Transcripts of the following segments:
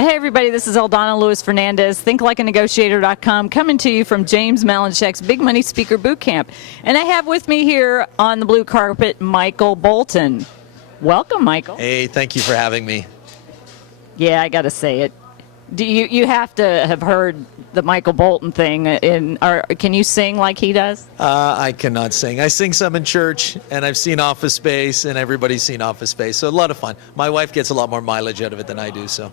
Hey everybody, this is Eldonna Lewis Fernandez, thinklikeanegotiator.com, coming to you from James Malinchaks Big Money Speaker Bootcamp. And I have with me here on the blue carpet, Michael Bolton. Welcome, Michael. Hey, thank you for having me. Yeah, I got to say it. You have to have heard the Michael Bolton thing. Can you sing like he does? I cannot sing. I sing some in church, and I've seen Office Space, and everybody's seen Office Space, so a lot of fun. My wife gets a lot more mileage out of it than I do, so.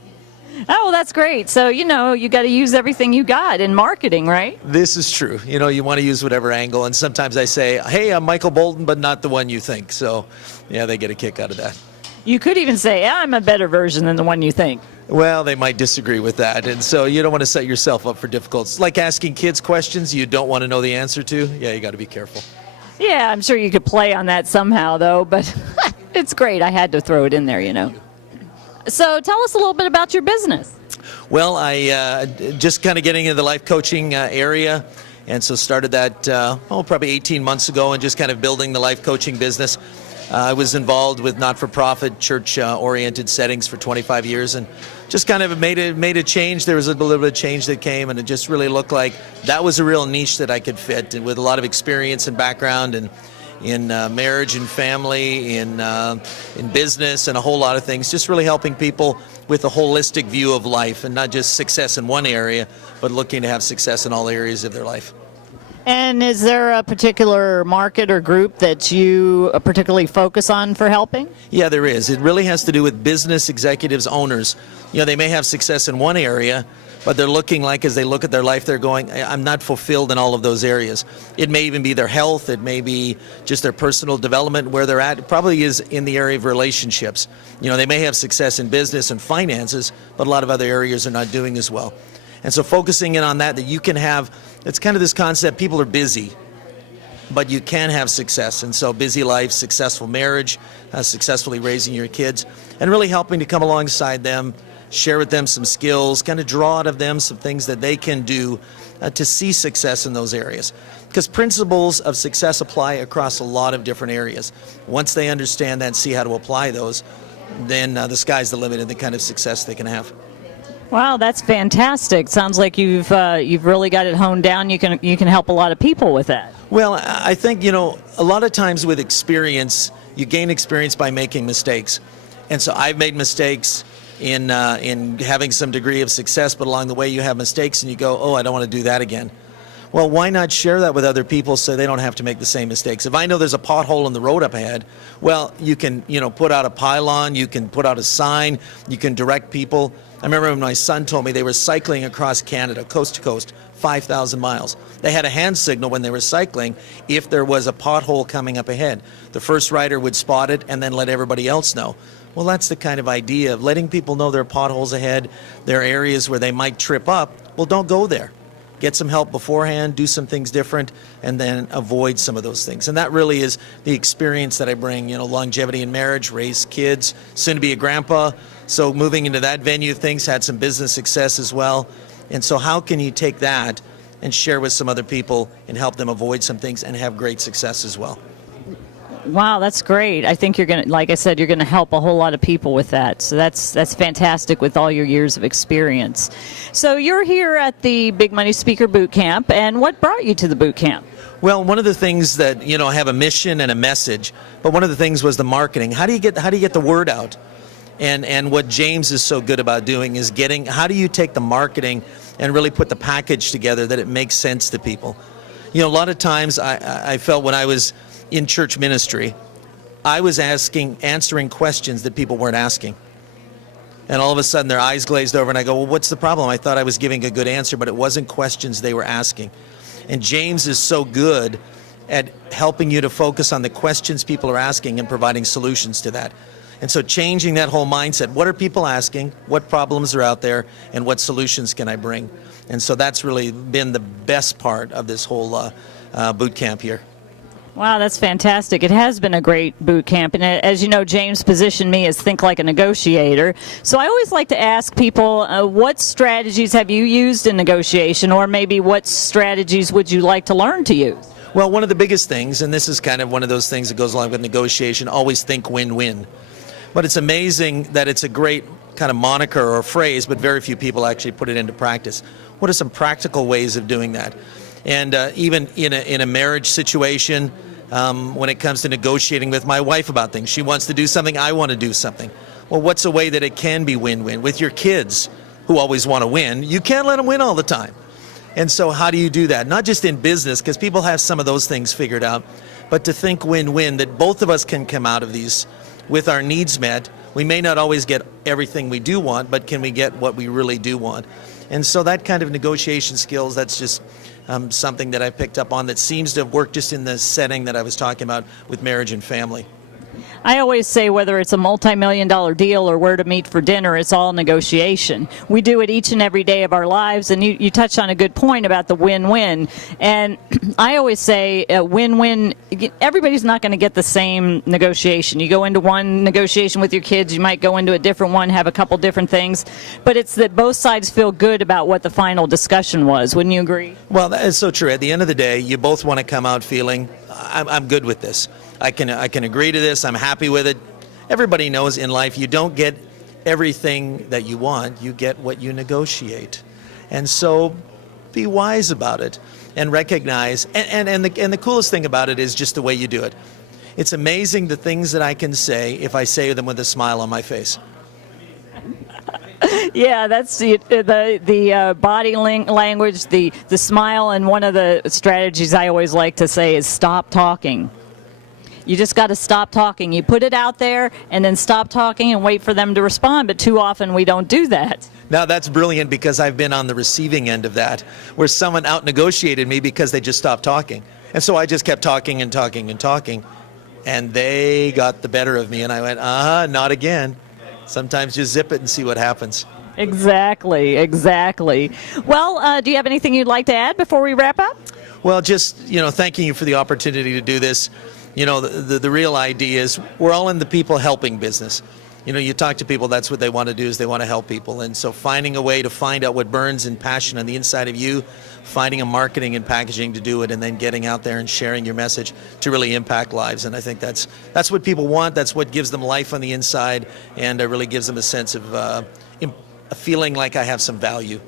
Oh, well, that's great. So, you got to use everything you got in marketing, right? This is true. You want to use whatever angle, and sometimes I say, hey, I'm Michael Bolton, but not the one you think. So, yeah, they get a kick out of that. You could even say, yeah, I'm a better version than the one you think. Well, they might disagree with that, and so you don't want to set yourself up for difficulties. It's like asking kids questions you don't want to know the answer to. Yeah, you got to be careful. Yeah, I'm sure you could play on that somehow, though, but it's great. I had to throw it in there, So tell us a little bit about your business. Well, I just kind of getting into the life coaching area, and so started that probably 18 months ago, and just kind of building the life coaching business. I was involved with not-for-profit, church-oriented settings for 25 years, and just kind of made a change. There was a little bit of change that came, and it just really looked like that was a real niche that I could fit, and with a lot of experience and background and in marriage and family, in business, and a whole lot of things, just really helping people with a holistic view of life, and not just success in one area, but looking to have success in all areas of their life. And is there a particular market or group that you particularly focus on for helping? Yeah, there is. It really has to do with business executives, owners. They may have success in one area, but they're looking like, as they look at their life, they're going, I'm not fulfilled in all of those areas. It may even be their health. It may be just their personal development, where they're at. It probably is in the area of relationships. They may have success in business and finances, but a lot of other areas are not doing as well. And so focusing in on that you can have, it's kind of this concept, people are busy, but you can have success. And so busy life, successful marriage, successfully raising your kids, and really helping to come alongside them, share with them some skills, kind of draw out of them some things that they can do to see success in those areas. Because principles of success apply across a lot of different areas. Once they understand that and see how to apply those, then the sky's the limit in the kind of success they can have. Wow, that's fantastic. Sounds like you've really got it honed down. You can help a lot of people with that. Well, I think, a lot of times with experience, you gain experience by making mistakes. And so I've made mistakes in having some degree of success, but along the way you have mistakes and you go, oh, I don't want to do that again. Well, why not share that with other people so they don't have to make the same mistakes? If I know there's a pothole in the road up ahead, well, you can, put out a pylon, you can put out a sign, you can direct people. I remember when my son told me they were cycling across Canada, coast to coast, 5,000 miles. They had a hand signal when they were cycling if there was a pothole coming up ahead. The first rider would spot it and then let everybody else know. Well, that's the kind of idea of letting people know there are potholes ahead, there are areas where they might trip up. Well, don't go there. Get some help beforehand, do some things different, and then avoid some of those things. And that really is the experience that I bring, longevity in marriage, raise kids, soon to be a grandpa. So moving into that venue of things, had some business success as well. And so how can you take that and share with some other people and help them avoid some things and have great success as well? Wow, that's great. I think you're going to, like I said, you're going to help a whole lot of people with that. So that's fantastic with all your years of experience. So you're here at the Big Money Speaker Bootcamp, and what brought you to the bootcamp? Well, one of the things that, I have a mission and a message, but one of the things was the marketing. How do you get the word out? And what James is so good about doing is how do you take the marketing and really put the package together that it makes sense to people? A lot of times I felt when I was in church ministry, I was answering questions that people weren't asking. And all of a sudden their eyes glazed over and I go, well, what's the problem? I thought I was giving a good answer, but it wasn't questions they were asking. And James is so good at helping you to focus on the questions people are asking and providing solutions to that. And so changing that whole mindset, what are people asking, what problems are out there, and what solutions can I bring? And so that's really been the best part of this whole boot camp here. Wow, that's fantastic. It has been a great boot camp. And as you know, James positioned me as Think Like a Negotiator. So I always like to ask people, what strategies have you used in negotiation, or maybe what strategies would you like to learn to use? Well, one of the biggest things, and this is kind of one of those things that goes along with negotiation, always think win-win. But it's amazing that it's a great kind of moniker or phrase, but very few people actually put it into practice. What are some practical ways of doing that? And even in a marriage situation, when it comes to negotiating with my wife about things, she wants to do something, I want to do something. Well, what's a way that it can be win-win? With your kids, who always want to win, you can't let them win all the time. And so how do you do that? Not just in business, because people have some of those things figured out, but to think win-win, that both of us can come out of these with our needs met. We may not always get everything we do want, but can we get what we really do want? And so that kind of negotiation skills, that's just something that I picked up on that seems to have worked just in the setting that I was talking about with marriage and family. I always say whether it's a multi-million-dollar deal or where to meet for dinner, it's all negotiation. We do it each and every day of our lives, and you touched on a good point about the win-win. And I always say a win-win, everybody's not going to get the same negotiation. You go into one negotiation with your kids, you might go into a different one, have a couple different things, but it's that both sides feel good about what the final discussion was. Wouldn't you agree? Well, that is so true. At the end of the day, you both want to come out feeling, I'm good with this. I can agree to this. I'm happy with it. Everybody knows in life you don't get everything that you want. You get what you negotiate. And so be wise about it and recognize. And the coolest thing about it is just the way you do it. It's amazing the things that I can say if I say them with a smile on my face. Yeah, that's the body language, the smile, and one of the strategies I always like to say is stop talking. You just got to stop talking. You put it out there and then stop talking and wait for them to respond, but too often we don't do that. Now that's brilliant, because I've been on the receiving end of that, where someone out-negotiated me because they just stopped talking. And so I just kept talking and talking and talking, and they got the better of me, and I went, not again. Sometimes just zip it and see what happens. Exactly. Well, do you have anything you'd like to add before we wrap up? Well, just, thanking you for the opportunity to do this. The real idea is we're all in the people helping business. You talk to people, that's what they want to do, is they want to help people. And so finding a way to find out what burns and passion on the inside of you, finding a marketing and packaging to do it, and then getting out there and sharing your message to really impact lives. And I think that's what people want. That's what gives them life on the inside, and really gives them a sense of a feeling like I have some value.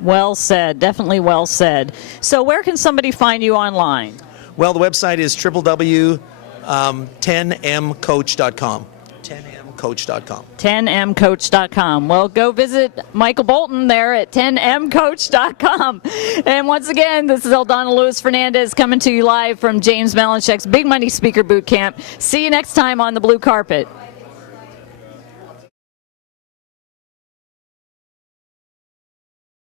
Well said. Definitely well said. So where can somebody find you online? Well, the website is www.10mcoach.com. 10mcoach.com. 10mcoach.com. Well, go visit Michael Bolton there at 10mcoach.com. And once again, this is Eldonna Fernandez coming to you live from James Malinchaks Big Money Speaker Bootcamp. See you next time on the blue carpet.